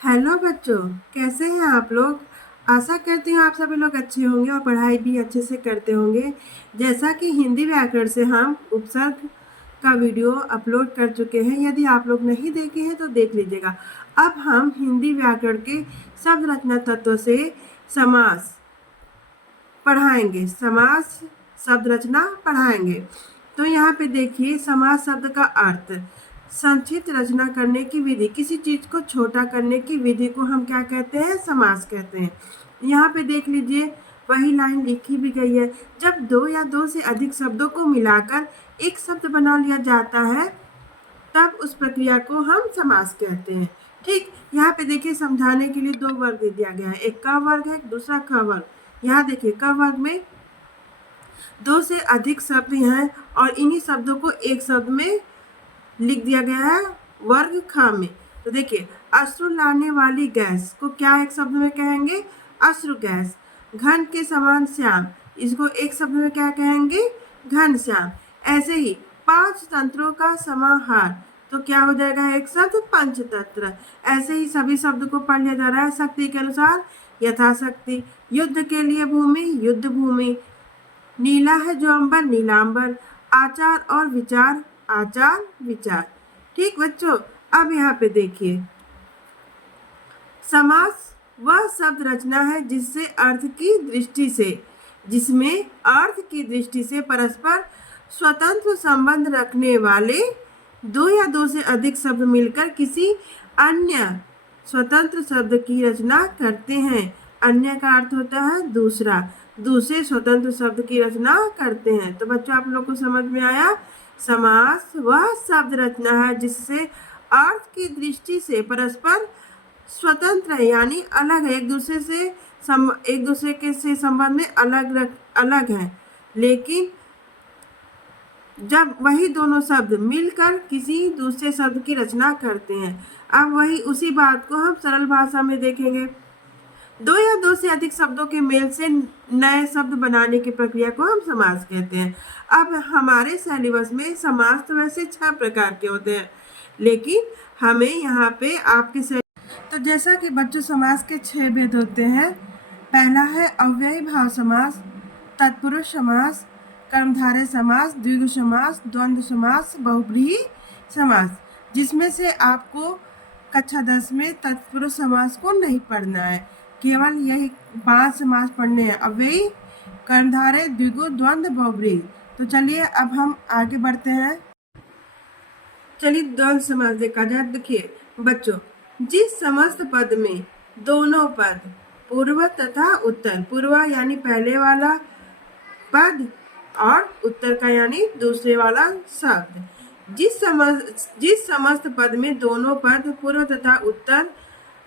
Hello बच्चों, कैसे हैं आप लोग। आशा करती हूँ आप सभी लोग अच्छे होंगे और पढ़ाई भी अच्छे से करते होंगे। जैसा कि हिंदी व्याकरण से हम उपसर्ग का वीडियो अपलोड कर चुके हैं, यदि आप लोग नहीं देखे हैं तो देख लीजिएगा। अब हम हिंदी व्याकरण के शब्द रचना तत्व से समास पढ़ाएंगे, समास शब्द रचना पढ़ाएंगे। तो यहाँ पे देखिए, समास शब्द का अर्थ संक्षिप्त रचना करने की विधि, किसी चीज को छोटा करने की विधि को हम क्या कहते हैं, समास कहते हैं। यहाँ पे देख लीजिए, वही लाइन लिखी भी गई है। जब दो या दो से अधिक शब्दों को मिलाकर एक शब्द बना लिया जाता है तब उस प्रक्रिया को हम समास कहते हैं। ठीक, यहाँ पे देखिए, समझाने के लिए दो वर्ग दे दिया गया है, एक क वर्ग है, दूसरा ख वर्ग। यहाँ देखिए, क वर्ग में दो से अधिक शब्द हैं और इन्हीं शब्दों को एक शब्द में लिख दिया गया है वर्ग ख में। तो देखिए, अश्रु लाने वाली गैस को क्या एक शब्द में कहेंगे, अश्रु गैस। घन के समान श्याम, इसको एक शब्द में क्या कहेंगे, घन श्याम। ऐसे ही पांच तंत्रों का समाहार, तो क्या हो जाएगा एक शब्द, पंचतंत्र। ऐसे ही सभी शब्द को पढ़ लिया जा रहा है शक्ति के अनुसार, यथाशक्ति। युद्ध के लिए भूमि, युद्ध भूमि। नीला है जो अंबर, नीलांबर। आचार और विचार, आचार विचार। ठीक बच्चों, अब यहाँ पे देखिए, समास वह शब्द रचना है जिससे अर्थ की दृष्टि से, जिसमें अर्थ की दृष्टि से परस्पर स्वतंत्र संबंध रखने वाले दो या दो से अधिक शब्द मिलकर किसी अन्य स्वतंत्र शब्द की रचना करते हैं। अन्य का अर्थ होता है दूसरा, दूसरे स्वतंत्र शब्द की रचना करते हैं। तो बच्चों, आप लोग को समझ में आया, समास वह शब्द रचना है जिससे अर्थ की दृष्टि से परस्पर स्वतंत्र है, यानी अलग है, एक दूसरे के से संबंध में अलग है, लेकिन जब वही दोनों शब्द मिलकर किसी दूसरे शब्द की रचना करते हैं। अब वही उसी बात को हम सरल भाषा में देखेंगे। दो या दो से अधिक शब्दों के मेल से नए शब्द बनाने की प्रक्रिया को हम समास कहते हैं। अब हमारे सिलेबस में समास तो वैसे 6 प्रकार के होते हैं, लेकिन हमें यहाँ पे आपके तो जैसा कि बच्चों, समास के 6 भेद होते हैं। पहला है अव्ययी भाव समास, तत्पुरुष समास, कर्मधारय समास, द्विगु समास, द्वंद्व समास, बहुब्रीहि समास। जिसमें से आपको कक्षा 10 में तत्पुरुष समास को नहीं पढ़ना है, केवल यही 5 समास पढ़ने हैं, अव्ययी, कर्मधारय, द्विगु, द्वंद्व, बहुब्रीहि। तो चलिए अब हम आगे बढ़ते हैं। चलिए द्वंद्व समास देखा जाए। देखिए बच्चों, जिस समस्त पद में दोनों पद पूर्व तथा उत्तर, पूर्व यानी पहले वाला पद और उत्तर का यानी दूसरे वाला शब्द, जिस समस्त पद में दोनों पद पूर्व तथा उत्तर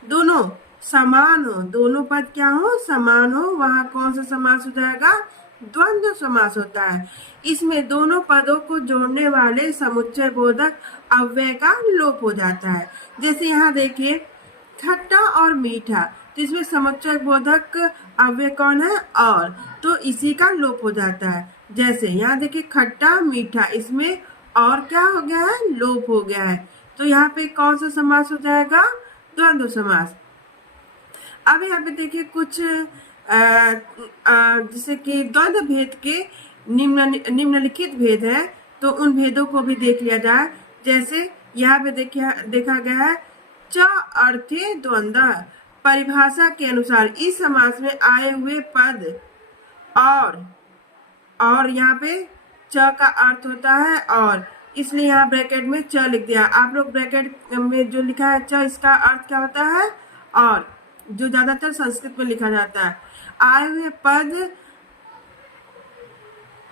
दोनों समान हो, दोनों पद क्या हो, समान हो, वहां कौन सा समास हो जाएगा, द्वंद्व समास होता है। इसमें दोनों पदों को जोड़ने वाले समुच्चय बोधक अव्यय का लोप हो जाता है। जैसे यहाँ देखिए, खट्टा और मीठा, तो इसमें समुच्चय बोधक अव्यय कौन है, और, तो इसी का लोप हो जाता है। जैसे यहाँ देखिए, खट्टा मीठा, इसमें और क्या हो गया है, लोप हो गया है। तो यहाँ पे कौन सा समास हो जाएगा, द्वंद्व समास। अब यहाँ पे देखिए कुछ जैसे कि द्वंद्व भेद के निम्नलिखित भेद है, तो उन भेदों को भी देख लिया जाए। जैसे यहाँ पे देखा गया है, च अर्थे द्वंद्व। परिभाषा के अनुसार इस समास में आए हुए पद और यहाँ पे च का अर्थ होता है और, इसलिए यहाँ ब्रैकेट में च लिख दिया। आप लोग ब्रैकेट में जो लिखा है च, इसका अर्थ क्या होता है, और, जो ज्यादातर संस्कृत में लिखा जाता है। आए हुए पद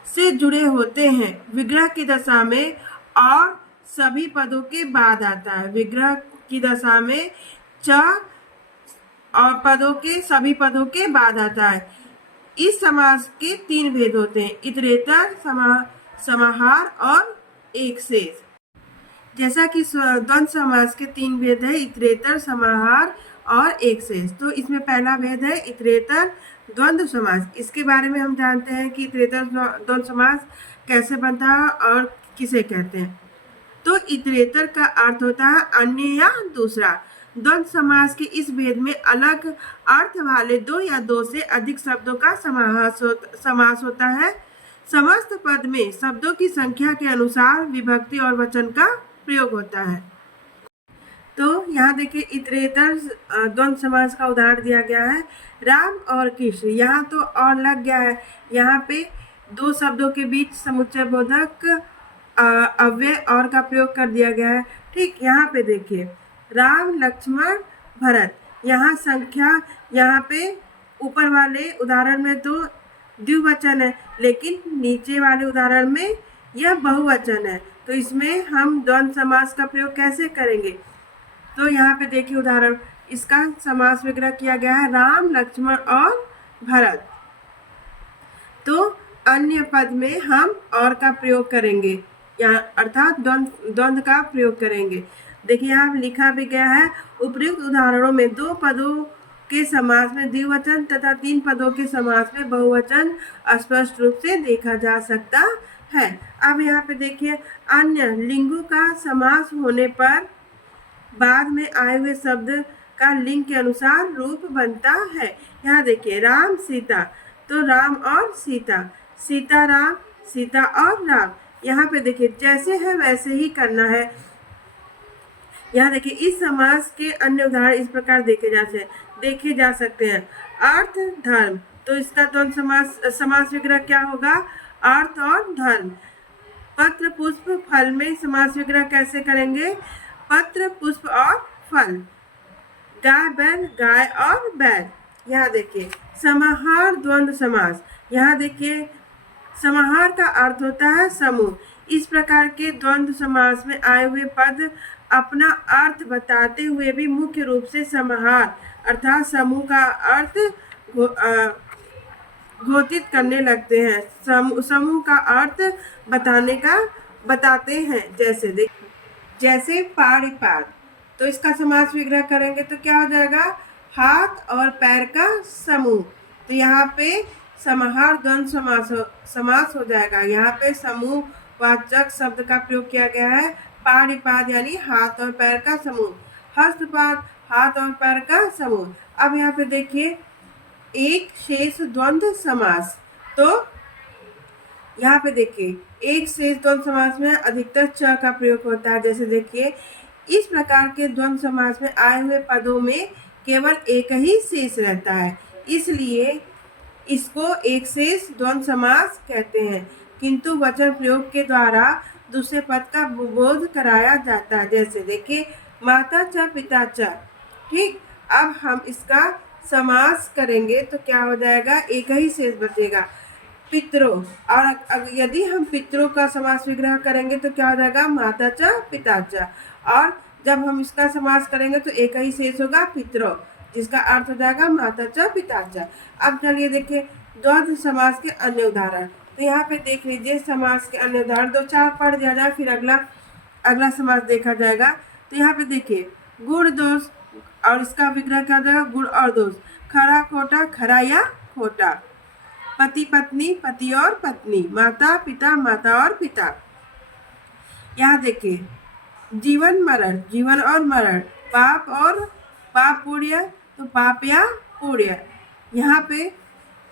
से जुड़े होते हैं, विग्रह की दशा में और सभी पदों के बाद आता है। विग्रह की दशा में च और पदों के, सभी पदों के बाद आता है। इस समास के 3 भेद होते हैं, इतरेतर, समाहार और एक शेष। जैसा कि द्वंद्व समास के 3 भेद है, इतरेतर, समाहार और एक शेष। तो इसमें पहला भेद है इतरेतर द्वंद्व समास। इसके बारे में हम जानते हैं कि इतरेतर द्वंद्व समास कैसे बनता है और किसे कहते हैं। तो इतरेतर का अर्थ होता है अन्य या दूसरा। द्वंद्व समास के इस भेद में अलग अर्थ वाले दो या दो से अधिक शब्दों का समास होता है। समस्त पद में शब्दों की संख्या के अनुसार विभक्ति और वचन का प्रयोग होता है। तो यहाँ देखिए इतरेतर द्वंद्व समास का उदाहरण दिया गया है। राम और कृष्ण, यहाँ तो और लग गया है, यहाँ पे दो शब्दों के बीच समुच्चय बोधक अव्यय और का प्रयोग कर दिया गया है। ठीक, यहाँ पे देखिए राम लक्ष्मण भरत, यहाँ संख्या, यहाँ पे ऊपर वाले उदाहरण में तो द्विवचन है, लेकिन नीचे वाले उदाहरण में यह बहुवचन है। तो इसमें हम द्वंद्व समास का प्रयोग कैसे करेंगे? तो यहाँ पे देखिए उदाहरण, इसका समास विग्रह किया गया है राम लक्ष्मण और भरत। तो अन्य पद में हम और का प्रयोग करेंगे, यहाँ अर्थात द्वंद्व का प्रयोग करेंगे। देखिए यहाँ लिखा भी गया है, उपयुक्त उदाहरणों में दो पदों के समास में द्विवचन तथा तीन पदों के समास में बहुवचन स्पष्ट रूप से देखा जा सकता है। अब यहाँ पे देखिए अन्य लिंगों का समास होने पर बाद में आए हुए शब्द का लिंग के अनुसार रूप बनता है। यहाँ देखिए राम सीता, तो राम और सीता, सीता राम, सीता और राम। यहाँ पे देखिए जैसे है वैसे ही करना है। यहाँ देखिए इस समास के अन्य उदाहरण इस प्रकार देखे जा सकते हैं। अर्थ धर्म, तो इसका द्वंद्व समास विग्रह क्या होगा? अर्थ और धर्म। पत्र पुष्प फल में समास विग्रह कैसे करेंगे? पत्र पुष्प और फल। गाय बैल, गाय और बैल। यहाँ देखिए समाहार द्वंद्व समास, यहाँ देखिए समाहार का अर्थ होता है समूह। इस प्रकार के द्वंद्व समास में आए हुए पद अपना अर्थ बताते हुए भी मुख्य रूप से समाहार अर्थात समूह का अर्थ घोषित करने लगते हैं, समूह का अर्थ बताते हैं। जैसे पारिपाद, तो इसका समास विग्रह करेंगे तो क्या हो जाएगा? हाथ और पैर का समूह। तो यहाँ पे समाहार द्वंद्व समास हो जाएगा। यहाँ पे समूह वाचक शब्द का प्रयोग किया गया है। पारिपाद यानी हाथ और पैर का समूह, हस्तपाद हाथ और पैर का समूह। अब यहाँ पे देखिए एक शेष द्वंद्व समास, तो यहाँ पे देखिए एक शेष द्वंद्व समास में अधिकतर च का प्रयोग होता है। जैसे देखिए इस प्रकार के द्वंद्व समास में आए हुए पदों में केवल एक ही शेष रहता है, इसलिए इसको एक शेष द्वंद्व समास कहते हैं, किंतु वचन प्रयोग के द्वारा दूसरे पद का बोध कराया जाता है। जैसे देखिए माता च पिता च। ठीक, अब हम इसका समास करेंगे तो क्या हो जाएगा? एक ही शेष बचेगा, पितरों। और यदि हम पितरों का समास विग्रह करेंगे तो क्या हो जाएगा? माता च पिता च। और जब हम इसका समास करेंगे तो एक ही शेष होगा पितरों, जिसका अर्थ हो जाएगा माता च पिता च। अब चलिए देखिए द्वंद्व समास के अन्य उदाहरण। तो यहाँ पे देख लीजिए समास के अन्य उदाहरण, दो चार पढ़ दिया जाए फिर अगला समास देखा जाएगा। तो यहाँ पे देखिए गुण दोष, और इसका विग्रह क्या हो जाएगा? गुण और दोष। खरा खोटा, खरा या खोटा। पति पत्नी, पति और पत्नी। माता पिता, माता और पिता। यहाँ देखिए जीवन मरण, जीवन और मरण। पाप और पाप पुण्य, तो पाप या पुण्य। यहाँ पे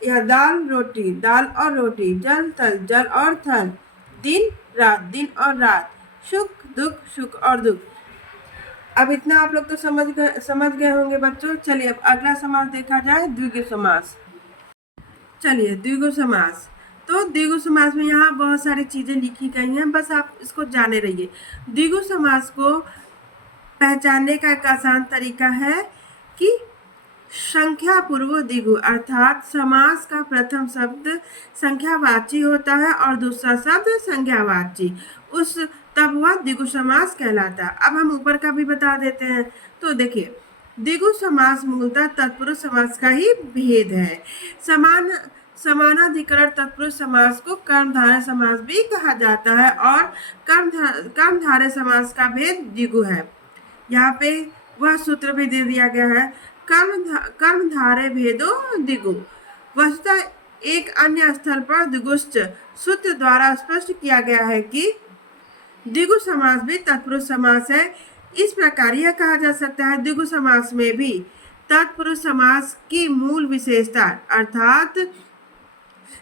यह दाल रोटी, दाल और रोटी। जल थल, जल और थल। दिन रात, दिन और रात। सुख दुख, सुख और दुख। अब इतना आप लोग तो समझ गए होंगे बच्चों। चलिए अब अगला समास देखा जाए, द्विगु समास। चलिए द्विगु समास, तो द्विगु समास में यहाँ बहुत सारी चीज़ें लिखी गई हैं, बस आप इसको जाने रहिए। द्विगु समास को पहचानने का एक आसान तरीका है कि संख्या पूर्व द्विगु, अर्थात समास का प्रथम शब्द संख्यावाची होता है और दूसरा शब्द संज्ञावाची, तब वह द्विगु समास कहलाता है। अब हम ऊपर का भी बता देते हैं। तो देखिए द्विगु समास मूलतः तत्पुरुष समास का ही भेद है। समानाधिकरण तत्पुरुष समास को कर्मधारय समास भी कहा जाता है और कर्मधारय समास का भेद द्विगु है। यहाँ पे वह सूत्र भी दे दिया गया है, कर्मधारय भेदो द्विगु। वस्तुतः एक अन्य स्थल पर द्विगुश्च सूत्र द्वारा स्पष्ट किया गया है कि द्विगु समास भी तत्पुरुष समास है, इस प्रकार यह कहा जा सकता है द्विगु समास में भी तत्पुरुष समास की मूल विशेषता अर्थात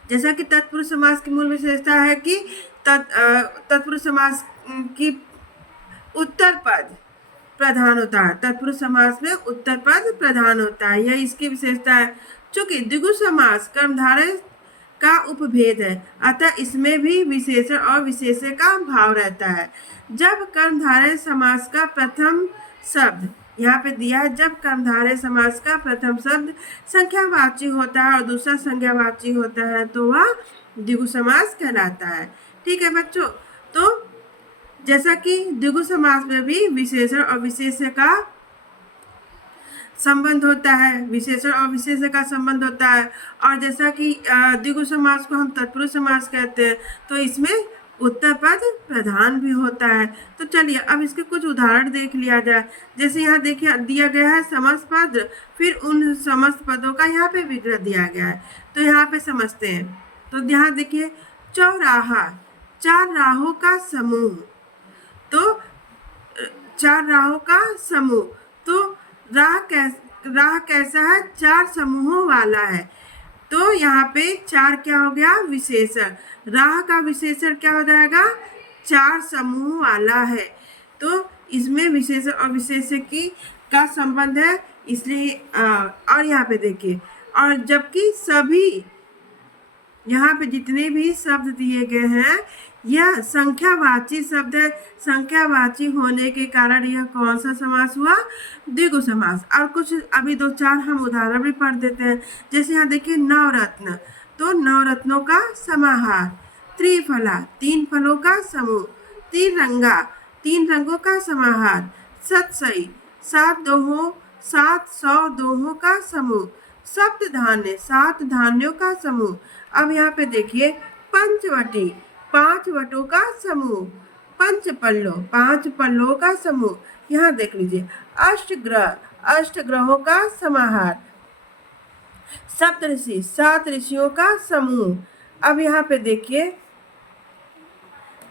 जैसा कि तत्पुरुष समास की मूल विशेषता है कि तत्पुरुष समास की उत्तर पद प्रधान होता है। तत्पुरुष समास में उत्तर पद प्रधान होता है, यह इसकी विशेषता है। चूंकि द्विगु समास कर्मधारय का उपभेद है, अतः इसमें भी विशेषण और विशेष्य का भाव रहता है। जब कर्मधारय समास का प्रथम शब्द यहाँ पे दिया है, जब कर्मधारय समास का प्रथम शब्द संख्यावाची होता है और दूसरा संज्ञावाची होता है तो वह द्विगु समास कहलाता है। ठीक है बच्चों, तो जैसा कि द्विगु समास में भी विशेषण और विशेष्य का संबंध होता है, विशेषण और विशेष्य का संबंध होता है, और जैसा कि द्विगु समास को हम तत्पुरुष समास कहते हैं तो इसमें उत्तर पद प्रधान भी होता है। तो चलिए अब इसके कुछ उदाहरण देख लिया जाए। जैसे यहाँ देखिए दिया गया है समस्त पद, फिर उन समस्त पदों का यहाँ पे विग्रह दिया गया है, तो यहाँ पे समझते हैं। तो यहाँ देखिए चौराहा, चार राहों का समूह, तो चार राहों का समूह, तो राह कैसा है, चार समूहों वाला है। तो यहाँ पे चार क्या हो गया, विशेषण। राह का विशेषण क्या हो जाएगा, चार समूह वाला है। तो इसमें विशेषण और विशेष्य की का संबंध है, इसलिए और यहाँ पे देखिए, और जबकि सभी यहाँ पे जितने भी शब्द दिए गए हैं यह संख्यावाची शब्द है। संख्यावाची होने के कारण यह कौन सा समास हुआ, द्विगु समास। और कुछ अभी दो चार हम उदाहरण भी पढ़ देते हैं। जैसे यहाँ देखिए नवरत्न, तो नवरत्नों का समाहार। त्रिफला, तीन फलों का समूह। त्रिरंगा, तीन रंगों का समाहार। सतसई, सात सौ दोहों का समूह। सप्तधान्य, सात धान्यों का समूह। अब यहाँ पे देखिए पंचवटी, पांच वटों का समूह। पंचपल्लो, पांच पल्लों का समूह। यहाँ देख लीजिए अष्टग्रह, अष्ट ग्रहों का समाहार। सप्तऋषि, सात ऋषियों का समूह। अब यहाँ पे देखिए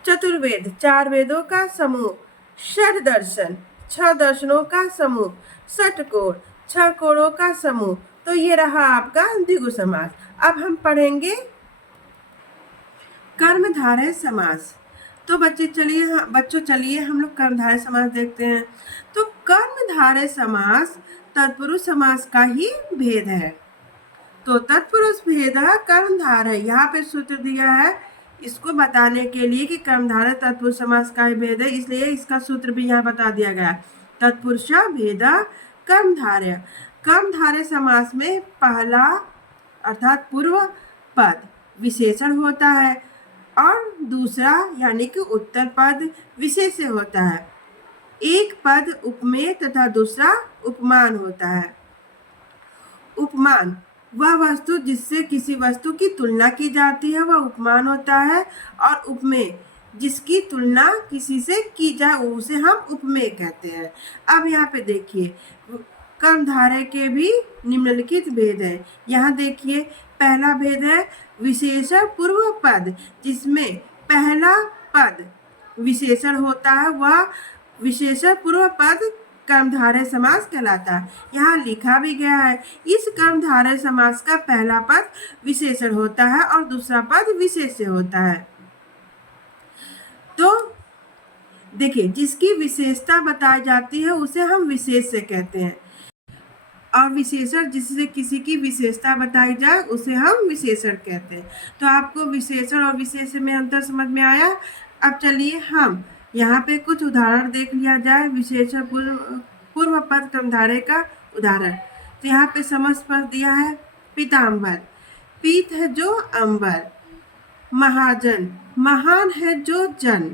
चतुर्वेद, चार वेदों का समूह। षड दर्शन, छह दर्शनों का समूह। षटकोण, छह कोणों का समूह। तो ये रहा आपका द्विगु समास। अब हम पढ़ेंगे कर्मधारय समास। तो बच्चों चलिए हम लोग कर्मधारय समास देखते हैं। तो कर्मधारय समास तत्पुरुष समास का ही भेद है। तो तत्पुरुष भेद कर्मधारय, यहाँ पे सूत्र दिया है इसको बताने के लिए कि कर्मधारय तत्पुरुष समास का ही भेद है, इसलिए इसका सूत्र भी यहाँ बता दिया गया। तत्पुरुष भेद कर्मधारय। कर्मधारय समास में पहला अर्थात पूर्व पद विशेषण होता है और दूसरा यानी कि उत्तर पद विशेष्य होता है। एक पद उपमेय तथा दूसरा उपमान होता है। उपमान वह वस्तु जिससे किसी वस्तु की तुलना की जाती है वह उपमान होता है, और उपमेय जिसकी तुलना किसी से की जाए उसे हम उपमेय कहते हैं। अब यहाँ पे देखिए कर्मधारय के भी निम्नलिखित भेद है। यहाँ देखिए पहला भेद है विशेषण पूर्व पद, जिसमें पहला पद विशेषण होता है वह विशेषण पूर्व पद कर्मधारय समास कहलाता है। यहाँ लिखा भी गया है इस कर्मधारय समास का पहला पद विशेषण होता है और दूसरा पद विशेष्य होता है। तो देखिए जिसकी विशेषता बताई जाती है उसे हम विशेष्य कहते हैं, और विशेषण जिससे किसी की विशेषता बताई जाए उसे हम विशेषण कहते हैं। तो आपको विशेषण और विशेष्य में अंतर समझ में आया। अब चलिए हम यहाँ पे कुछ उदाहरण देख लिया जाए विशेषण पूर्व पद कर्मधारय का उदाहरण। तो यहाँ पे समस्त पद दिया है पीताम्बर, पीत है जो अंबर। महाजन, महान है जो जन।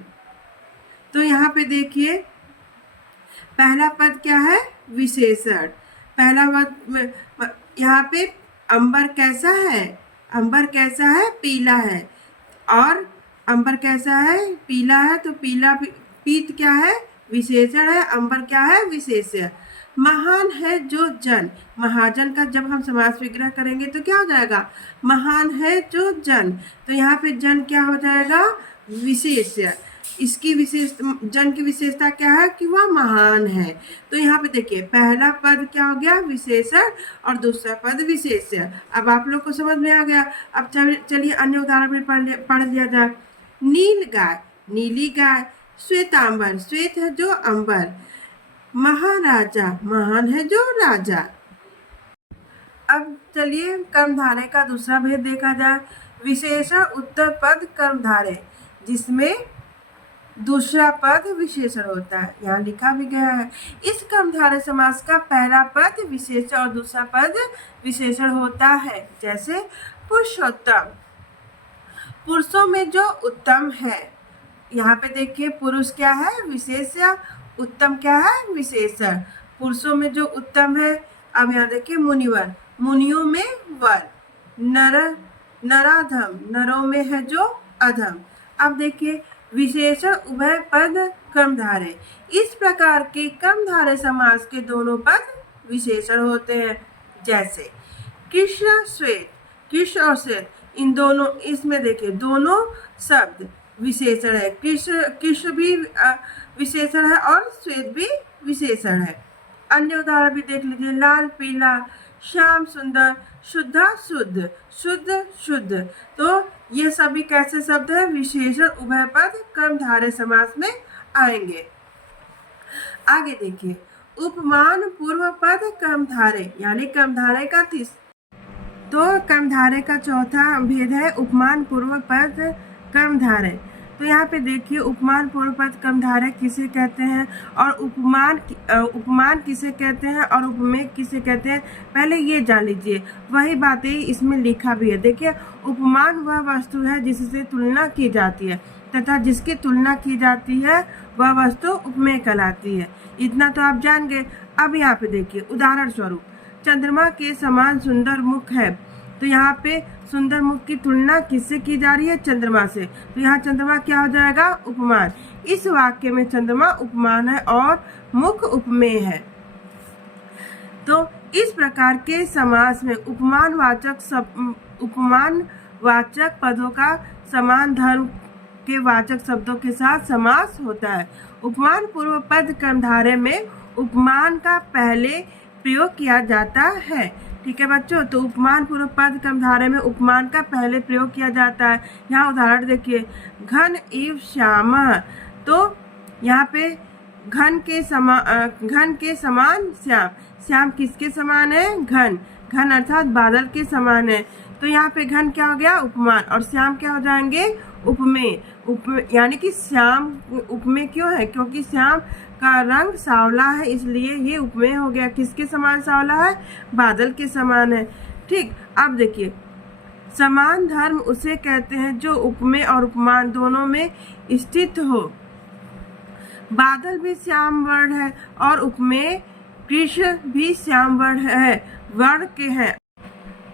तो यहाँ पे देखिए पहला पद क्या है, विशेषण। पहला पद यहाँ पे अंबर कैसा है, अंबर कैसा है, पीला है, और अंबर कैसा है, पीला है। तो पीला पीत क्या है, विशेषण है, अंबर क्या है, विशेष्य। महान है जो जन, महाजन का जब हम समास विग्रह करेंगे तो क्या हो जाएगा, महान है जो जन। तो यहाँ पे जन क्या हो जाएगा, विशेष्य। इसकी विशेष जन की विशेषता क्या है कि वह महान है। तो यहाँ पे देखिए पहला पद क्या हो गया, विशेषण, और दूसरा पद विशेष्य। अब आप लोग को समझ में आ गया। अब चलिए अन्य उदाहरण भी पढ़ लिया जाए। नील गाय, नीली गाय। श्वेतांबर, श्वेत है जो अंबर। महाराजा, महान है जो राजा। अब चलिए कर्मधारय का दूसरा भेद देखा जाए। विशेषण उत्तर पद कर्मधारय, जिसमें दूसरा पद विशेषण होता है, यहाँ लिखा भी गया है। इस कर्मधारय समास का पहला पद विशेषण और दूसरा पद विशेषण होता है। जैसे पुरुषोत्तम, पुरुषों में जो उत्तम है। यहाँ पे देखिए पुरुष क्या है, विशेष्य, उत्तम क्या है, विशेषण। पुरुषों में जो उत्तम है। अब यहाँ देखिए मुनिवर, मुनियों में वर। नर, नराधम, नरों में है जो अधम। अब देखिए विशेषण उभय पद कर्मधारय। इस प्रकार के कर्मधारय समास के दोनों पद विशेषण होते हैं। जैसे कृष्ण श्वेत, कृष्ण और श्वेत, इन दोनों, इसमें देखिए दोनों शब्द विशेषण है। कृष्ण भी विशेषण है और श्वेत भी विशेषण है। अन्य उदाहरण भी देख लीजिए। लाल पीला, श्याम सुंदर, शुद्धा शुद्ध, शुद्ध शुद्ध। तो ये सभी कैसे शब्द हैं, विशेषण उभय पद कर्मधारय समास में आएंगे। आगे देखिए उपमान पूर्व पद कर्मधारय, यानी कर्मधारय का तो कर्मधारय का चौथा भेद है उपमान पूर्व पद कर्मधारय। तो यहाँ पे देखिए उपमान पूर्व पद कर्मधारय किसे कहते हैं और उपमान किसे कहते हैं और उपमेय किसे कहते हैं, पहले ये जान लीजिए। वही बातें इसमें लिखा भी है। देखिए उपमान वह वस्तु है जिससे तुलना की जाती है तथा जिसकी तुलना की जाती है वह वस्तु उपमेय कहलाती है। इतना तो आप जान गए। अब यहाँ पे देखिए उदाहरण स्वरूप, चंद्रमा के समान सुंदर मुख है। तो यहाँ पे सुंदर मुख की तुलना किससे की जा रही है, चंद्रमा से। तो यहाँ चंद्रमा क्या हो जाएगा, उपमान। इस वाक्य में चंद्रमा उपमान है और मुख उपमेय है। तो इस प्रकार के समास में उपमान वाचक पदों का समान धर्म के वाचक शब्दों के साथ समास होता है। उपमान पूर्व पद कर्मधारय में उपमान का पहले प्रयोग किया जाता है। ठीक है बच्चों, तो उपमान पूर्व पद कर्मधारय में उपमान का पहले प्रयोग किया जाता है। यहाँ उदाहरण देखिए, घन इव श्याम। तो यहाँ पे घन के समान श्याम। श्याम किसके समान है, घन। घन अर्थात बादल के समान है। तो यहाँ पे घन क्या हो गया, उपमान, और श्याम क्या हो जाएंगे, उपमेय। यानी कि श्याम उपमेय क्यों है, क्योंकि श्याम का रंग सांवला है, इसलिए ये उपमेय हो गया। किसके समान सांवला है, बादल के समान है। ठीक, अब देखिए समान धर्म उसे कहते हैं जो उपमेय और उपमान दोनों में स्थित हो। बादल भी श्याम वर्ण है और उपमेय कृष्ण भी श्याम वर्ण के हैं।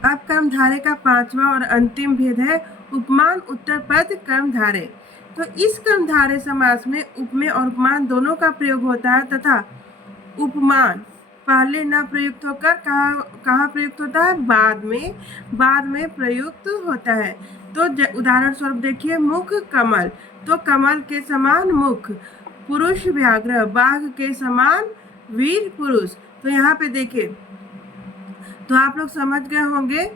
अब कर्मधारय का पांचवा और अंतिम भेद है उपमान उत्तर पद कर्मधारय। तो इस कर्मधारय समास में उपमेय और उपमान दोनों का प्रयोग होता है तथा उपमान पहले न प्रयुक्त होकर कहाँ प्रयुक्त होता है, बाद में प्रयुक्त होता है। तो उदाहरण स्वरूप देखिए, मुख कमल। तो कमल के समान मुख। पुरुष व्याघ्र, बाघ के समान वीर पुरुष। तो यहाँ पे देखिए, तो आप लोग समझ गए होंगे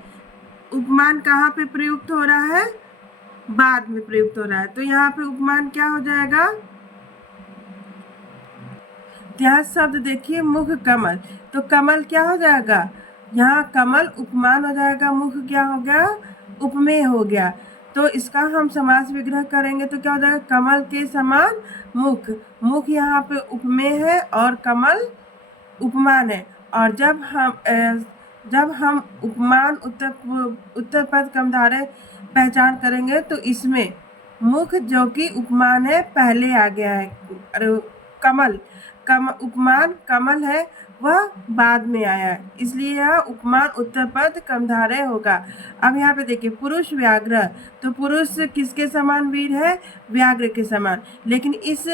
उपमान कहाँ पे प्रयुक्त हो रहा है, बाद में प्रयुक्त हो रहा है। तो यहाँ पे उपमान क्या हो जाएगा, यहाँ शब्द देखिए मुख कमल। तो कमल क्या हो जाएगा, यहाँ कमल उपमान हो जाएगा, मुख क्या हो गया, उपमेय हो गया। तो इसका हम समास विग्रह करेंगे तो क्या हो जाएगा, कमल के समान मुख। मुख यहाँ पे उपमेय है और कमल उपमान है। और जब हम उपमान उत्तर पद कर्मधारय पहचान करेंगे तो इसमें मुख जो कि उपमान है पहले आ गया है। उपमान कमल है वह बाद में आया है, इसलिए यह उपमान उत्तर पद कर्मधारय होगा। अब यहाँ पे देखिए पुरुष व्याघ्र। तो पुरुष किसके समान वीर है, व्याघ्र के समान। लेकिन इस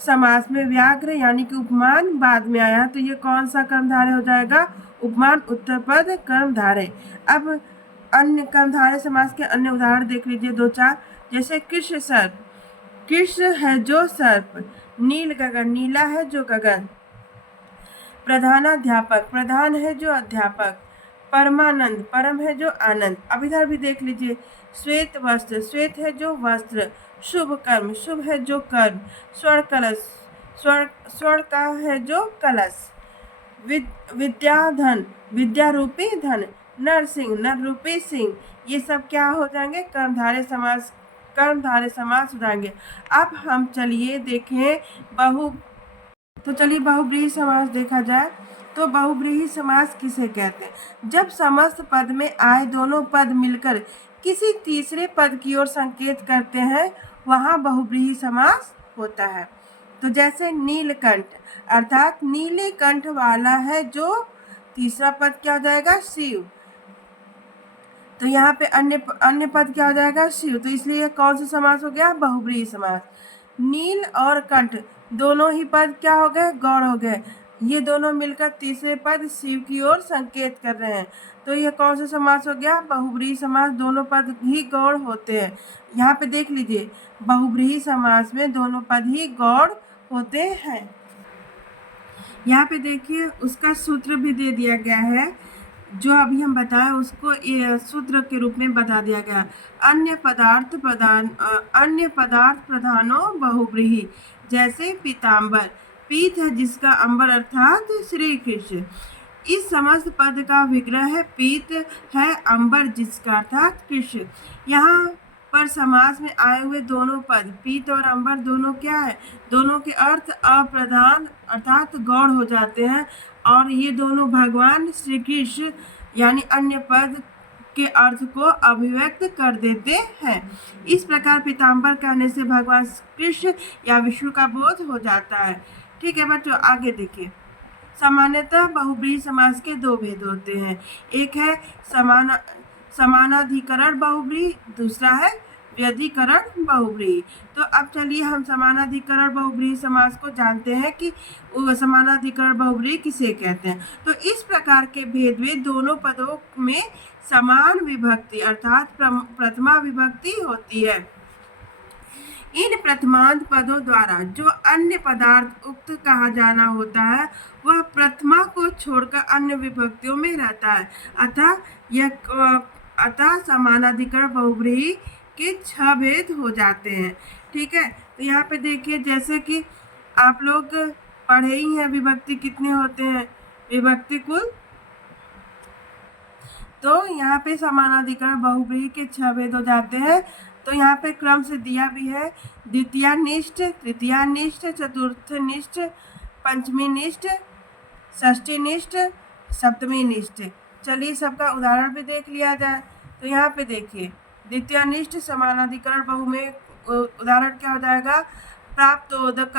समास में व्याघ्र यानी कि उपमान बाद में आया, तो ये कौन सा कर्मधारय हो जाएगा, उपमान उत्तर पद कर्मधारय। अब अन्य कर्मधारय समास के अन्य उदाहरण देख लीजिए 2-4। जैसे कृष्ण सर्प। कृष्ण है जो सर्प, नील गगन, नीला है जो गगन, प्रधानाध्यापक, प्रधान है जो अध्यापक, परमानंद, परम है जो आनंद। अब इधर भी देख लीजिए, श्वेत वस्त्र, श्वेत है जो वस्त्र, शुभ कर्म, शुभ है जो कर्म, स्वर्ण कलश, स्वर्ण का है जो कलश, विद्याधन, विद्या रूपी धन, नरसिंह, नर रूपी सिंह। ये सब क्या हो जाएंगे? कर्मधारय समास, कर्मधारय समास हो जाएंगे। अब हम चलिए देखें तो चलिए बहुब्रीहि समास देखा जाए तो बहुब्रीहि समास किसे कहते हैं? जब समस्त पद में आए दोनों पद मिलकर किसी तीसरे पद की ओर संकेत करते हैं, वहां बहुब्रीहि समास होता है। तो जैसे नीलकंठ, अर्थात नीले कंठ वाला है, जो तीसरा पद क्या हो जाएगा? शिव। तो यहाँ पे अन्य पद क्या हो जाएगा? शिव। तो इसलिए कौन सा समास हो गया? बहुब्रीहि समास। नील और कंठ दोनों ही पद क्या हो गए? गौड़ हो गए। ये दोनों मिलकर तीसरे पद शिव की ओर संकेत कर रहे हैं। तो यह कौन सा समास हो गया? बहुब्रीहि समास। दोनों पद ही गौड़ होते हैं। यहाँ पे देख लीजिए, बहुब्रीहि समास में दोनों पद ही गौड़ होते हैं। यहाँ पे देखिए उसका सूत्र भी दे दिया गया है, जो अभी हम बताएं उसको ये सूत्र के रूप में बता दिया गया। अन्य पदार्थ प्रधानो बहुब्रीहि, जैसे पीताम्बर, पीत है जिसका अंबर अर्थात श्री कृष्ण। इस समस्त पद का विग्रह है पीत है अंबर जिसका अर्थात कृष्ण। यहाँ पर समास में आए हुए दोनों पद पीत और अंबर दोनों क्या है? दोनों के अर्थ अप्रधान अर्थात गौड़ हो जाते हैं, और ये दोनों भगवान श्री कृष्ण यानी अन्य पद के अर्थ को अभिव्यक्त कर देते हैं। इस प्रकार पीताम्बर कहने से भगवान कृष्ण या विष्णु का बोध हो जाता है। ठीक है बच्चों, आगे देखिए। सामान्यतः बहुब्रीहि समास के दो भेद होते हैं। एक है समानाधिकरण बहुब्रीहि, दूसरा है व्यधिकरण बहुब्रीहि। तो अब चलिए हम समानाधिकरण बहुब्रीहि समास को जानते हैं कि समानाधिकरण बहुब्रीहि किसे कहते हैं। तो इस प्रकार के भेद में दोनों पदों में समान विभक्ति अर्थात प्रथमा विभक्ति होती है। इन प्रथमांत पदों द्वारा जो अन्य पदार्थ उक्त कहा जाना होता है, वह प्रथमा को छोड़कर अन्य विभक्तियों में रहता है। अतः समानाधिकरण बहुब्रीहि के 6 भेद हो जाते हैं। ठीक है, तो यहाँ पे देखिए, जैसे कि आप लोग पढ़े ही हैं विभक्ति कितने होते हैं, विभक्ति कुल। तो यहाँ पे समानाधिकरण बहुब्रीहि के 6 भेद हो जाते हैं। तो यहाँ पे क्रम से दिया भी है, द्वितीयानिष्ठ, तृतीयानिष्ठ, चतुर्थनिष्ठ, पंचमीनिष्ठ, षष्ठीनिष्ठ, सप्तमीनिष्ठ। चलिए सबका उदाहरण भी देख लिया जाए। तो यहाँ पे देखिए, द्वितीयानिष्ठ समानाधिकरण बहु में उदाहरण क्या हो जाएगा? प्राप्तोदक,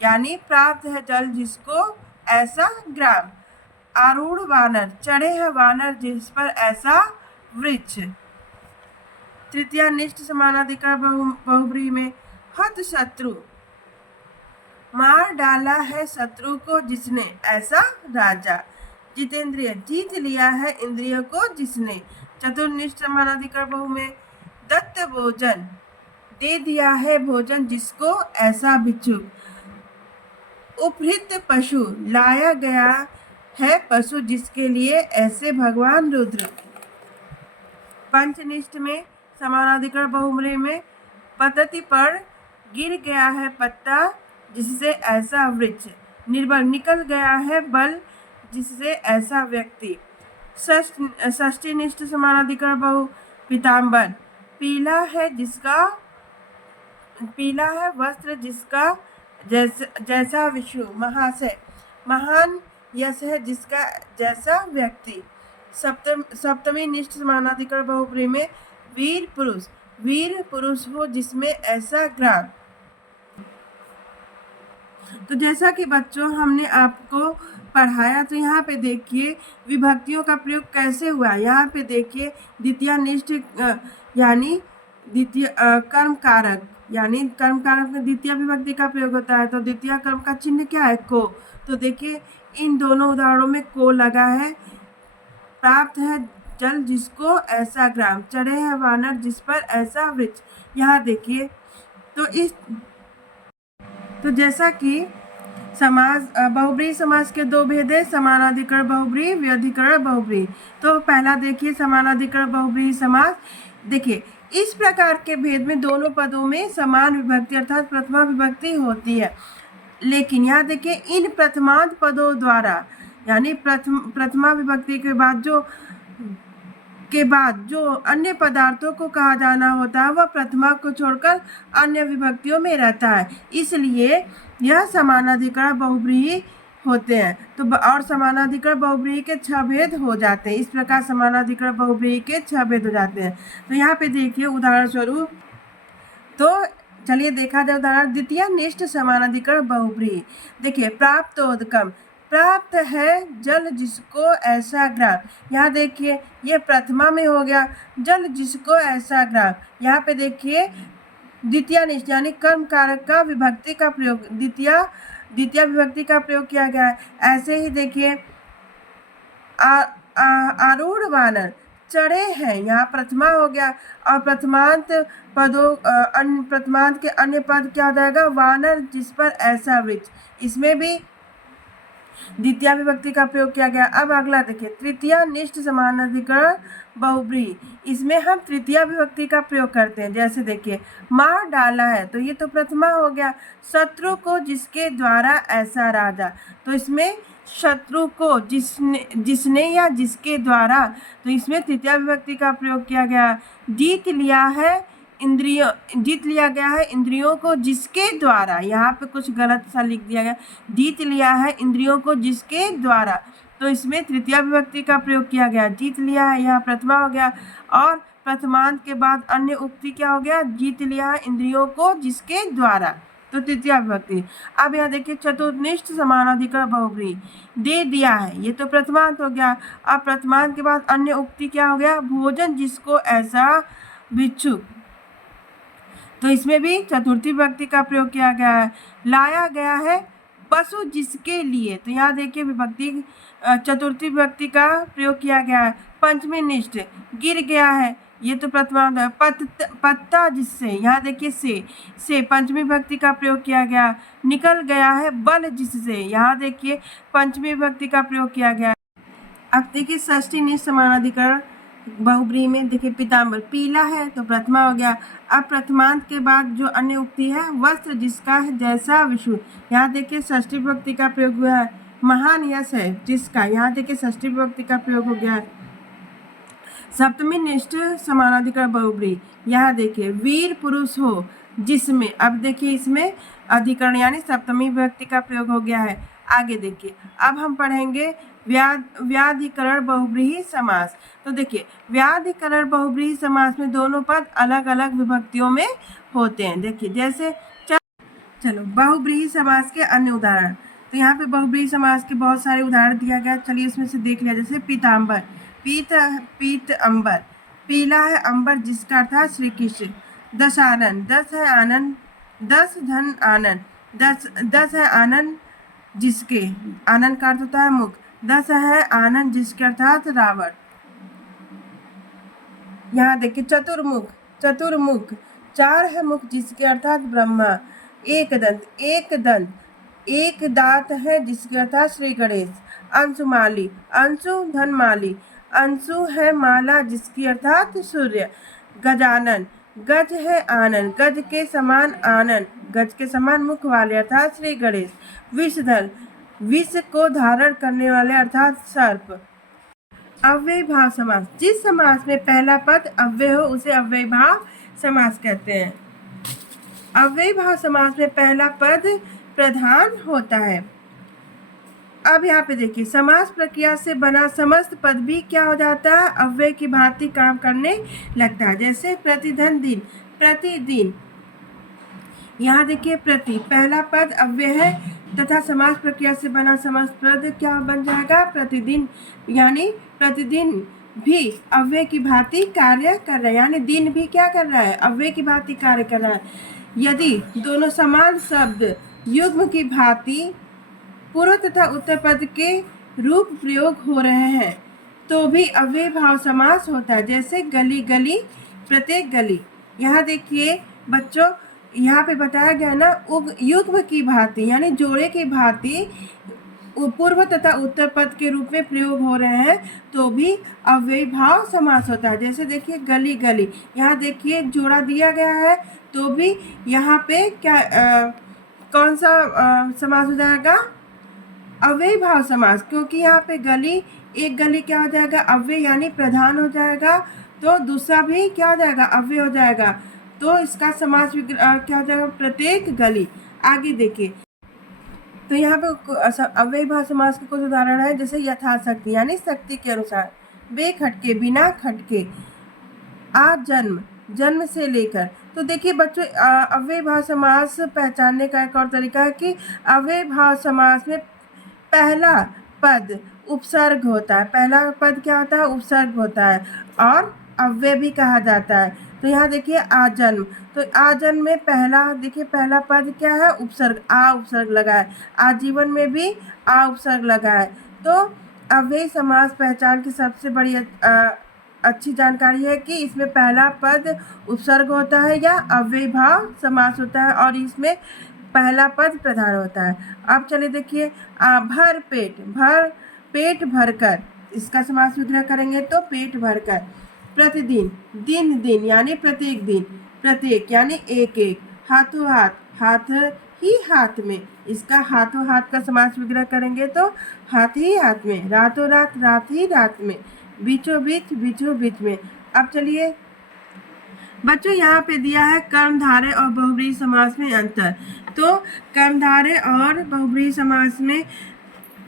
यानी प्राप्त है जल जिसको ऐसा ग्राम। आरूढ़ वानर, चढ़े हैं वानर जिस पर ऐसा वृक्ष। तृतीयानिष्ठ समानाधिकरण बहुब्रीहि में हत शत्रु, मार डाला है शत्रु को जिसने ऐसा राजा। जितेंद्रिय, जीत लिया है इंद्रियों को जिसने। चतुर्निष्ठ समानाधिकरण बहु में दत्त भोजन, दे दिया है भोजन जिसको ऐसा भिक्षुक। उपहृत पशु, लाया गया है पशु जिसके लिए ऐसे भगवान रुद्र। पंचनिष्ठ में समानाधिकरण बहुब्रीहि में पतति पर, गिर गया है पत्ता जिससे ऐसा वृक्ष। निर्बल, निकल गया है बल जिससे ऐसा व्यक्ति। षष्ठीनिष्ठ समानाधिकरण बहु पीताम्बर, पीला है वस्त्र जिसका जैसा विष्णु। महाशय, महान यश है जिसका जैसा व्यक्ति। सप्तमीनिष्ठ समानाधिकरण बहुब्रीहि में वीर पुरुष हो जिसमें ऐसा ग्राम। तो जैसा कि बच्चों हमने आपको पढ़ाया, तो यहाँ पे देखिए विभक्तियों का प्रयोग कैसे हुआ। यहाँ पे देखिए द्वितीयानिष्ठ यानी द्वितीय कर्म कारक, यानी कर्म कारक में द्वितीय विभक्ति का प्रयोग होता है। तो द्वितीय कर्म का चिन्ह क्या है? को। तो देखिए इन दोनों उदाहरणों में को लगा है। प्राप्त है जल जिसको ऐसा ग्राम, चढ़े हैं वानर जिस पर ऐसा वृक्ष। यहाँ देखिए तो जैसा कि समास बहुब्रीहि समास के दो भेद है, समानाधिकरण बहुब्रीहि, व्यधिकरण बहुब्रीहि। तो पहला देखिए समानाधिकरण बहुब्रीहि समास। देखिए इस प्रकार के भेद में दोनों पदों में समान विभक्ति अर्थात प्रथमा विभक्ति होती है, लेकिन यहाँ देखिए इन प्रथमांत पदों द्वारा यानी प्रथमा विभक्ति के बाद जो अन्य पदार्थों को कहा जाना होता है वह प्रथमा को छोड़कर अन्य विभक्तियों में रहता है, इसलिए यह समानाधिकरण बहुब्रीहि होते हैं। तो और समानाधिकरण बहुब्रीहि के 6 भेद हो जाते हैं। इस प्रकार समानाधिकरण बहुब्रीहि के 6 भेद हो जाते हैं। तो यहाँ पे देखिए उदाहरण स्वरूप, तो चलिए देखा जाए उदाहरण। द्वितीय निष्ठ समानाधिकरण बहुब्रीहि। देखिए प्राप्तोदकम, प्राप्त है जल जिसको ऐसा ग्राम। यहाँ देखिए ये प्रथमा में हो गया, जल जिसको ऐसा ग्राम। यहाँ पे देखिए द्वितीय निष्ठ यानी कर्म कारक का विभक्ति का प्रयोग, द्वितीय विभक्ति का प्रयोग किया गया है। ऐसे ही देखिए आरूढ़ वानर, चढ़े हैं, यहाँ प्रथमा हो गया। और प्रथमांत के अन्य पद क्या हो जाएगा, वानर जिस पर ऐसा वृक्ष, इसमें भी द्वितीय विभक्ति का प्रयोग किया गया। अब अगला देखिए तृतीय निष्ठ समानाधिकरण बहुब्रीहि। इसमें हम तृतीय विभक्ति का प्रयोग करते हैं। जैसे देखिए मार डाला है, तो ये तो प्रथमा हो गया। शत्रु को जिसके द्वारा ऐसा राजा, तो इसमें शत्रु को जिसने या जिसके द्वारा, तो इसमें तृतीय विभक्ति का प्रयोग किया गया। जीत लिया गया है इंद्रियों को जिसके द्वारा, यहाँ पे कुछ गलत सा लिख दिया गया, जीत लिया है इंद्रियों को जिसके द्वारा, तो इसमें तृतीय विभक्ति का प्रयोग किया गया। जीत लिया है यहाँ प्रथमा हो गया, और प्रथमांत के बाद अन्य उक्ति क्या हो गया, जीत लिया है इंद्रियों को जिसके द्वारा, तो तृतीय विभक्ति। अब यहाँ देखिए चतुर्निष्ठ समानाधिकरण बहुब्रीहि। दे दिया है, ये तो प्रथमांत हो गया। अब प्रथमांत के बाद अन्य उक्ति क्या हो गया, भोजन जिसको ऐसा भिक्षुक, तो इसमें भी चतुर्थी विभक्ति का प्रयोग किया गया है। लाया गया है पशु जिसके लिए, तो यहाँ देखिए विभक्ति चतुर्थी विभक्ति का प्रयोग किया गया है। पंचमी निष्ठ, गिर गया है, ये तो प्रथमा। पत्ता जिससे, यहाँ देखिए से पंचमी विभक्ति का प्रयोग किया गया। निकल गया है बल जिससे, यहाँ देखिए पंचमी विभक्ति का प्रयोग किया गया। अब देखिए षष्ठी निष्ठ समानाधिकरण बहुब्रीहि में देखिए पीताम्बर, पीला है तो प्रथमा हो गया। अब प्रथमांत के बाद जो अन्य उक्ति है, वस्त्र जिसका है जैसा विशु, यहाँ देखिए षष्ठी विभक्ति का प्रयोग हुआ है। महान यश है जिसका, यहाँ देखिए षष्ठी विभक्ति का प्रयोग हो गया है। सप्तमी निष्ठ समानाधिकरण बहुब्रीहि, यहाँ देखिए वीर पुरुष हो जिसमें, अब देखिए इसमें अधिकरण यानी सप्तमी विभक्ति का प्रयोग हो गया है। आगे देखिए अब हम पढ़ेंगे व्याधिकरण बहुब्रीहि समास। तो देखिए व्याधिकरण बहुब्रीहि समास में दोनों पद अलग अलग विभक्तियों में होते हैं। देखिए जैसे चलो बहुब्रीहि समास के अन्य उदाहरण, तो यहाँ पे बहुब्रीहि समास के बहुत सारे उदाहरण दिया गया, चलिए इसमें से देख लिया। जैसे पीताम्बर, पीत अंबर, पीला है अंबर जिसका अर्थात श्री कृष्ण। दशानन, 10 है आनंद, 10 धन आनंद, 10 है आनंद जिसके, आनंद का अर्थ होता है मुख। 10 है आनंद जिसके अर्थात रावण। यहाँ देखिए चतुर्मुख, 4 है मुख जिसके अर्थात ब्रह्मा। एक दांत है जिसके अर्थात श्री गणेश। अंशुमाली, अंशु धनमाली, अंशु है माला जिसकी अर्थात सूर्य। गजानन, गज है आनंद, गज के समान आनंद, गज के समान मुख वाले अर्थात श्री गणेश। विषधर, विष को धारण करने वाले अर्थात सर्प। अव्यय भाव समास, जिस समास में पहला पद अव्यय हो उसे अव्यय भाव समास कहते हैं। अव्यय भाव समास में पहला पद प्रधान होता है। अब यहाँ पे देखिए समास प्रक्रिया से बना समस्त पद भी क्या हो जाता है, अव्यय की भांति काम करने लगता है। जैसे प्रतिदिन, प्रतिदिन, यहाँ देखिए प्रति पहला पद अव्यय है तथा समास प्रक्रिया से बना समस्त पद क्या बन जाएगा, प्रतिदिन, यानी प्रतिदिन भी अव्यय की भांति कार्य कर रहा है, यानी दिन भी क्या कर रहा है, अव्यय की भांति कार्य कर रहा है। यदि दोनों समान शब्द युग्म की भांति पूर्व तथा उत्तर पद के रूप प्रयोग हो रहे हैं तो भी अव्यय भाव समास होता है। जैसे गली गली, प्रत्येक गली। यहाँ देखिए बच्चों यहाँ पे बताया गया ना युग्म की भांति यानी जोड़े की भांति पूर्व तथा उत्तर पद के रूप में प्रयोग हो रहे हैं तो भी अव्ययीभाव समास होता है। जैसे देखिए गली गली, यहाँ देखिए जोड़ा दिया गया है तो भी यहाँ पे क्या कौन सा समास हो जाएगा? अव्ययीभाव समास, क्योंकि यहाँ पे गली, एक गली क्या हो जाएगा? अव्यय यानी प्रधान हो जाएगा, तो दूसरा भी क्या हो जाएगा? अव्यय हो जाएगा, तो इसका समास क्या हो जाएगा? प्रत्येक गली। आगे देखिए, तो यहाँ पे अव्ययीभाव समास के कुछ उदाहरण है, जैसे यथाशक्ति यानी शक्ति के अनुसार, बेखटके बिना खटके, आज जन्म जन्म से लेकर। तो देखिए बच्चों, अव्ययीभाव समास पहचानने का एक और तरीका है कि अव्ययीभाव समास में पहला पद उपसर्ग होता है। पहला पद क्या होता है? उपसर्ग होता है और अव्यय भी कहा जाता है। तो यहाँ देखिए आजन्म, तो आजन्म में पहला देखिए पहला पद क्या है? उपसर्ग, आ उपसर्ग लगा है। आजीवन में भी आ उपसर्ग लगा है। तो अव्ययी समास पहचान की सबसे बड़ी अच्छी जानकारी है कि इसमें पहला पद उपसर्ग होता है या अव्ययीभाव समास होता है और इसमें पहला पद प्रधान होता है। अब चलिए देखिए, भर पेट, भर पेट भरकर, इसका समास विग्रह करेंगे तो पेट भरकर। प्रतिदिन, दिन दिन यानी प्रत्येक दिन, प्रत्येक यानी एक एक। हाथों हाथ, हाथ ही हाथ में, इसका हाथों हाथ का समास विग्रह करेंगे तो हाथ ही हाथ में। रातों रात, रात ही रात में। बीचों बीच, बीचों बीच में। अब चलिए बच्चों, यहाँ पे दिया है कर्मधारय और बहुब्रीहि समास में अंतर। तो कर्मधारय और बहुब्रीहि समास में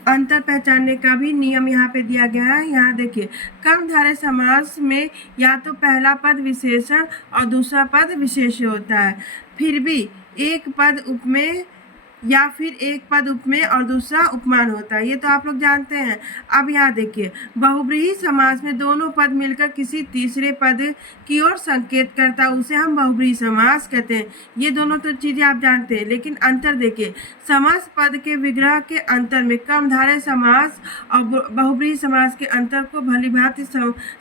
अंतर पहचानने का भी नियम यहाँ पे दिया गया है। यहाँ देखिए, कर्मधारय समास में या तो पहला पद विशेषण और दूसरा पद विशेष्य होता है, फिर भी एक पद उपमेय या फिर एक पद उपमेय और दूसरा उपमान होता है, ये तो आप लोग जानते हैं। अब यहाँ देखिए, बहुब्रीहि समास में दोनों पद मिलकर किसी तीसरे पद की ओर संकेत करता है, उसे हम बहुब्रीहि समास कहते हैं। ये दोनों तो चीज़ें आप जानते हैं, लेकिन अंतर देखिए, समास पद के विग्रह के अंतर में कर्मधारय समास और बहुब्रीहि समास के अंतर को भली भांति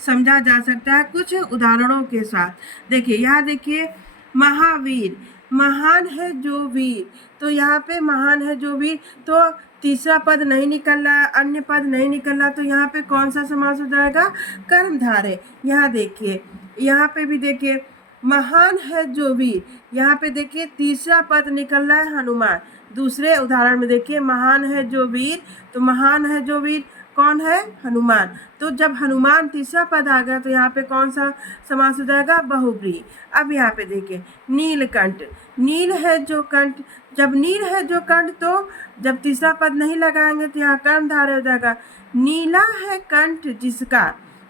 समझा जा सकता है कुछ उदाहरणों के साथ। देखिए, यहाँ देखिए, महावीर, महान है जो वीर, तो यहाँ पे महान है जो वीर, तो तीसरा पद नहीं निकल रहा है, अन्य पद नहीं निकल रहा, तो यहाँ पे कौन सा समास हो जाएगा? कर्मधारय। यहाँ देखिए, यहाँ पे भी देखिए, महान है जो वीर, यहाँ पे देखिए तीसरा पद निकल रहा है हनुमान। दूसरे उदाहरण में देखिए, महान है जो वीर, तो महान है जो वीर कौन है? हनुमान। तो जब हनुमान तीसरा पद आ गया तो यहाँ पे कौन सा समास हो जाएगा? बहुब्रीहि। अब यहाँ पे देखिए, नीलकंठ, नील है जो कंठ, जब नील है जो कंठ, तो जब तीसरा पद नहीं लगाएंगे तो यहाँ कर्मधारय हो जाएगा। नीला है कंठ जिसका,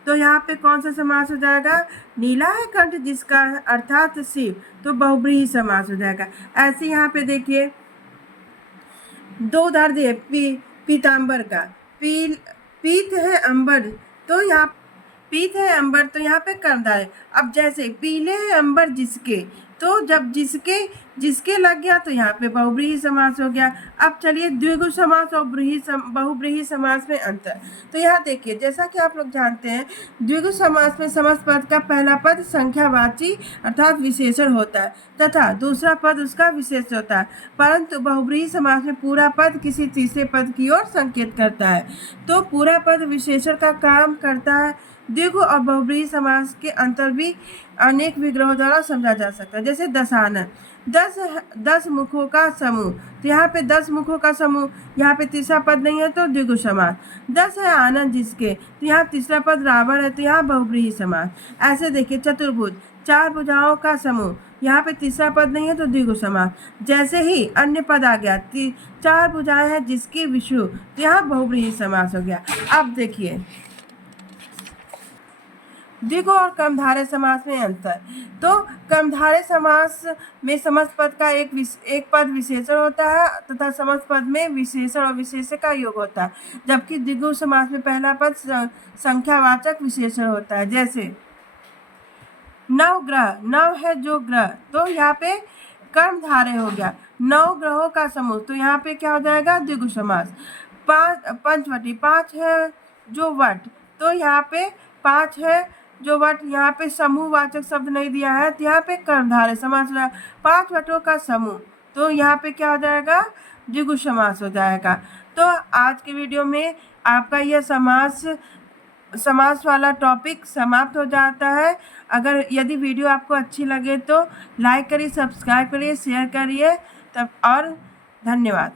तो यहाँ पे कौन सा समास हो जाएगा? नीला है कंठ जिसका अर्थात शिव, तो बहुब्रीहि समास हो जाएगा। ऐसे यहाँ पे देखिए, दो उदाहरण दिए, पीताम्बर का, पीत है अंबर, तो यहाँ पीत है अंबर, तो यहाँ पे कर्मधारय। अब जैसे पीले है अंबर जिसके, तो जब जिसके लग गया तो यहाँ पे बहुब्रीहि समास हो गया। अब चलिए द्विगु समास और बहुब्रीहि समास में अंतर। तो यहाँ देखिए, जैसा कि आप लोग जानते हैं, द्विगु समास में समस्त पद का पहला पद संख्यावाची अर्थात विशेषण होता है तथा दूसरा पद उसका विशेष होता है, परंतु बहुब्रीहि समास में पूरा पद किसी तीसरे पद की ओर संकेत करता है, तो पूरा पद विशेषण का काम करता है। द्विगु और बहुब्रीहि समास के अंतर भी अनेक विग्रहों द्वारा समझा जा सकता है। जैसे दशानन, 10 मुखों का समूह, तो यहाँ पे 10 मुखों का समूह, यहाँ पे तीसरा पद नहीं है तो द्विगु समास। 10 है आनंद जिसके, तो यहाँ तीसरा पद रावण है तो यहाँ बहुब्रीहि समास। ऐसे देखिए, चतुर्भुज, 4 भुजाओं का समूह, यहाँ पे तीसरा पद नहीं है तो द्विगु समास। जैसे ही अन्य पद आ गया, 4 भुजाएं हैं जिसकी विषु, तो यहाँ बहुब्रीहि समास हो गया। अब देखिए द्विगु और कर्मधारय समास में अंतर। तो कर्मधारय समास में समस्त पद का एक पद विशेषण होता है तथा समस्त पद में विशेषण और विशेष्य का योग होता है, जबकि द्विगु समास में पहला पद संख्यावाचक विशेषण होता है। जैसे नवग्रह, नव है जो ग्रह, तो यहाँ पे कर्मधारय हो गया। 9 ग्रहों का समूह, तो यहाँ पे क्या हो जाएगा? द्विगु समास। 5 पंचवटी, 5 है जो वट, तो यहाँ पे 5 है जो वट यहाँ पे समूहवाचक शब्द नहीं दिया है तो यहाँ पे कर्मधारय समास हो जाएगा। 5 वटों का समूह, तो यहाँ पे क्या हो जाएगा, द्विगु समास हो जाएगा। तो आज के वीडियो में आपका यह समास वाला टॉपिक समाप्त हो जाता है। अगर यदि वीडियो आपको अच्छी लगे तो लाइक करिए, सब्सक्राइब करिए, शेयर करिए। तब और धन्यवाद।